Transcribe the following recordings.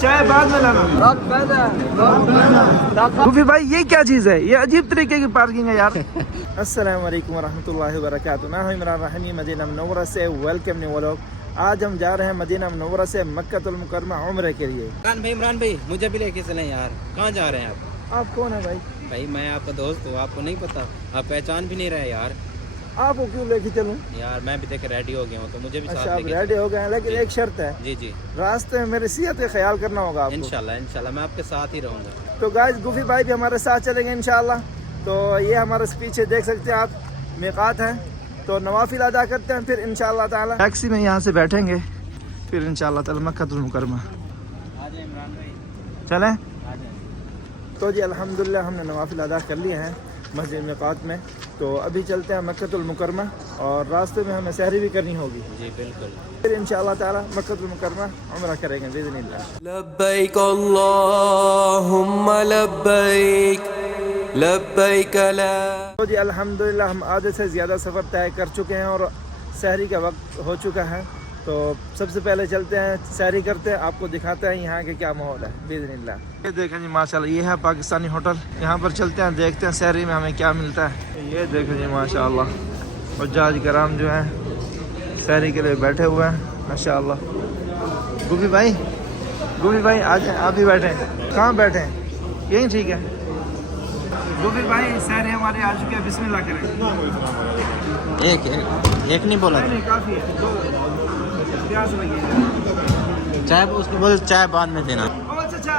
चाय बाद में लाना। रूफी भाई ये क्या चीज़ है, ये अजीब तरीके की पार्किंग है यार। अस्सलाम वालेकुम वरहमतुल्लाहि वबरकातुहू। मैं हूं इमरान रहमी मदीना मुनव्वरा से। Welcome new vlog. आज हम जा रहे हैं मदीना मुनव्वरा से मक्कतुल मुकर्रमा उम्रे के लिए। इमरान भाई मुझे भी लेके चलें यार। कहाँ जा रहे हैं आप कौन है भाई? भाई मैं आपका दोस्त हूँ, आपको नहीं पता? आप पहचान भी नहीं रहे यार। आपको क्यों लेके चलूं? यार मैं भी देख रेडी हो गया हूँ, तो मुझे भी अच्छा साथ आप लेके रेडी हो गए हैं, लेकिन एक शर्त है। जी जी रास्ते में मेरी सेहत का ख्याल करना होगा आपको। इंशाल्लाह मैं आपके साथ ही रहूँगा। तो गाइस गुफी भाई भी हमारे साथ चलेंगे इंशाल्लाह। तो ये हमारे पीछे देख सकते हैं आप मिकात है, तो नवाफिल अदा करते हैं, फिर इंशाल्लाह ताला टैक्सी में यहाँ से बैठेंगे, फिर इंशाल्लाह ताला मक्कतुल मुकर्रमा इमरान भाई चलें। तो जी अल्हम्दुलिल्लाह हमने नवाफिल अदा कर लिए हैं मस्जिद मिकात में। तो अभी चलते हैं मक्कतुल मुकर्रमा, और रास्ते में हमें सहरी भी करनी होगी। जी बिल्कुल। फिर इंशाल्लाह ताला मक्कतुल मुकर्रमा उम्रा करेंगे बिइज़्निल्लाह। लब्बैक अल्लाहुम्मा लब्बैक लब्बैक ला। तो जी अल्हम्दुलिल्लाह हम आधे से ज़्यादा सफ़र तय कर चुके हैं और सहरी का वक्त हो चुका है। तो सबसे पहले चलते हैं सहरी करते हैं, आपको दिखाते हैं यहाँ के क्या माहौल है बिइज़्निल्लाह। ये देखें जी माशाल्लाह, ये है पाकिस्तानी होटल। यहाँ पर चलते हैं, देखते हैं सहरी में हमें क्या मिलता है। ये देखें जी माशाल्लाह, और जहाज कराम जो हैं सहरी के लिए बैठे हुए हैं माशाल्लाह। गुफी भाई आज आप भी बैठे हैं। कहाँ बैठे हैं? यहीं ठीक है। गुफी भाई सहरी हमारे आ चुके हैं, बिस्मिल्लाह करें। एक नहीं बोला नहीं काफ़ी है, दो प्यास लगी है। चाय उसको बोल, चाय बाद में देना। अच्छा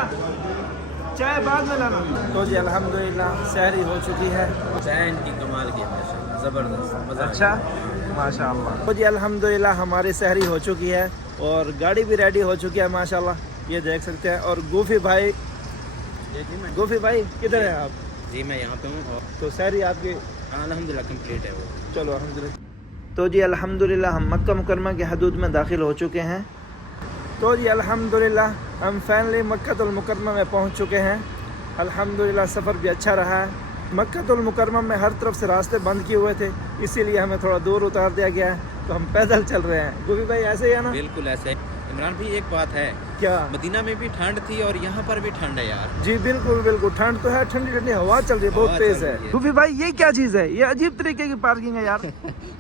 चाय बाद में लाना। तो जी अल्हम्दुलिल्लाह सहरी हो चुकी है। चाय इनकी कमाल की है, जबरदस्त। अच्छा माशाल्लाह। तो जी अल्हम्दुलिल्लाह हमारी सहरी हो चुकी है और गाड़ी भी रेडी हो चुकी है माशाल्लाह, ये देख सकते हैं। और गुफी भाई किधर हैं आप? जी मैं यहाँ पे हूँ। तो सहरी आपकी अल्हम्दुलिल्लाह कंप्लीट है वो। चलो अल्हम्दुलिल्लाह। तो जी अल्हम्दुलिल्लाह हम मक्का मुकर्रमा के हदूद में दाखिल हो चुके हैं। तो जी अल्हम्दुलिल्लाह हम फाइनली मक्कतुल मुकर्रमा में पहुंच चुके हैं। अल्हम्दुलिल्लाह सफ़र भी अच्छा रहा है। मक्कतुल मुकर्रमा में हर तरफ से रास्ते बंद किए हुए थे, इसीलिए हमें थोड़ा दूर उतार दिया गया है, तो हम पैदल चल रहे हैं। गुफी भाई ऐसे ही है ना? बिल्कुल ऐसे। इमरान भाई एक बात है, क्या? मदीना में भी ठंड थी और यहाँ पर भी ठंड है यार। जी बिल्कुल ठंड तो है, ठंडी ठंडी हवा चल रही है, बहुत तेज है। गुफी भाई ये क्या चीज़ है, ये अजीब तरीके की पार्किंग है यार।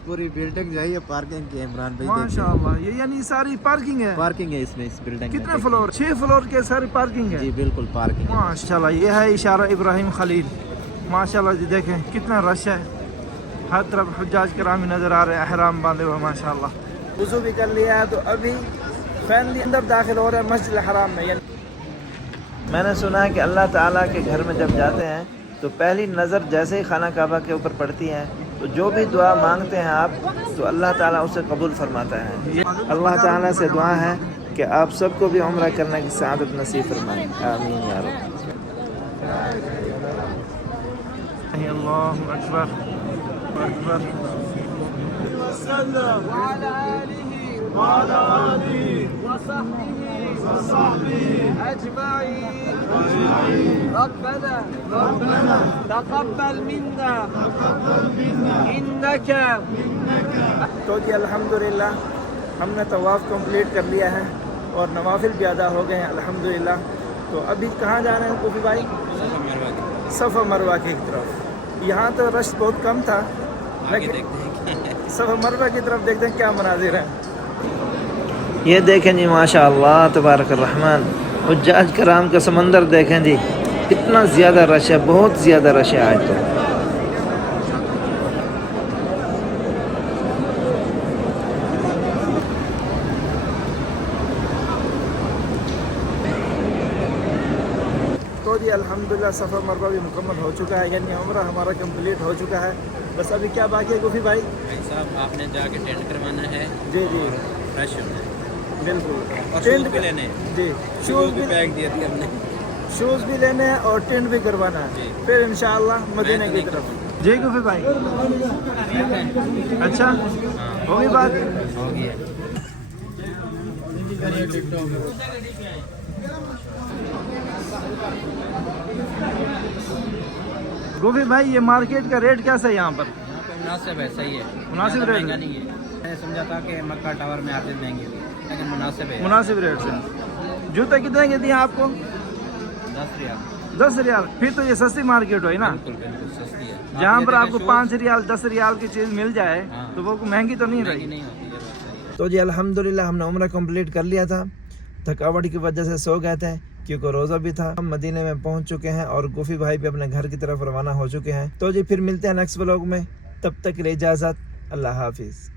पूरी बिल्डिंग जो है ये पार्किंग की है इमरान भाई। माशाल्लाह, ये यानी सारी पार्किंग है। पार्किंग है इसमें, इस बिल्डिंग में। कितने फ्लोर? 6 फ्लोर के सारी पार्किंग है। जी बिल्कुल पार्किंग है। माशाल्लाह ये है इशारा इब्राहिम खलील। माशाल्लाह जी देखें कितना रश है, हर तरफ हुज्जाज करामी नज़र आ रहे हैं, अहराम बांधे हुए माशाल्लाह। वुज़ू भी कर लिया है, तो अभी फाइनली अंदर दाखिल हो रहे हैं मस्जिद हराम में। मैंने सुना है कि अल्लाह ताला के घर में जब जाते हैं तो पहली नज़र जैसे ही खाना काबा के ऊपर पड़ती है, तो जो भी दुआ मांगते हैं आप, तो अल्लाह ताला उसे कबूल फरमाता है। अल्लाह ताला से दुआ है कि आप सबको भी उम्रा करने की सआदत नसीब फरमाएं, आमीन या रब। अल्लाहु अकबर अकबर। وعلى آله وصحبه أجمعين ربنا تقبل منا إنك। तो जी अल्हम्दुलिल्लाह हमने तवाफ़ कंप्लीट कर लिया है और नवाफिल भी अदा हो गए हैं अल्हम्दुलिल्लाह। तो अभी कहाँ जा रहे हैं गुफी भाई? सफ़ा मरवा की तरफ। यहाँ तो रश बहुत कम था, लेकिन सफ़ा मरवा की तरफ देखते हैं क्या मनाज़िर है। ये देखें जी माशाअल्लाह तबारक रहमान, हुज्जाज कराम का समंदर देखें जी, कितना ज़्यादा रश है, बहुत ज़्यादा रश है आज तो। तो जी अल्हम्दुलिल्लाह सफ़र मरवा भी मुकम्मल हो चुका है, यानी उम्रा हमारा कंप्लीट हो चुका है। बस अभी क्या बाकी है गुफी भाई? साहब आपने जाके टेंट करवाना है। जी फ्रेश होना है बिल्कुल, और शूज़ भी लेने हैं। जी शूज़ भी पैक दिए थे हमने। शूज़ भी लेने हैं और टेंट भी करवाना है, फिर इंशाअल्लाह मदीने की तरफ। जी गुफी भाई अच्छा हो गई बात? हो गया। गोभी भाई ये मार्केट का रेट कैसा है यहाँ पर? मुनासिब है, सही है, मुनासिब रेट महंगा नहीं है। मैंने समझा था कि मक्का टावर में आते महंगे, लेकिन मुनासिब है, मुनासिब रेट से। जूते कितने के दिए आपको? 10 रियाल। 10 रियाल। फिर तो ये सस्ती मार्केट हुई ना, बिल्कुल बिल्कुल सस्ती है। जहाँ आप पर ये आपको देखें, 5 रियाल 10 रियाल की चीज़ मिल जाए हाँ। तो वो महंगी तो नहीं महंगी रही। नहीं होती, ये बात सही है। तो जी अल्हम्दुलिल्लाह हमने उम्रा कंप्लीट कर लिया था। थकावट की वजह से सो गए थे क्योंकि रोज़ा भी था। हम मदीने में पहुंच चुके हैं और गोफी भाई भी अपने घर की तरफ रवाना हो चुके हैं। तो जी फिर मिलते हैं नेक्स्ट व्लॉग में, तब तक के लिए इजाज़त, अल्लाह हाफिज़।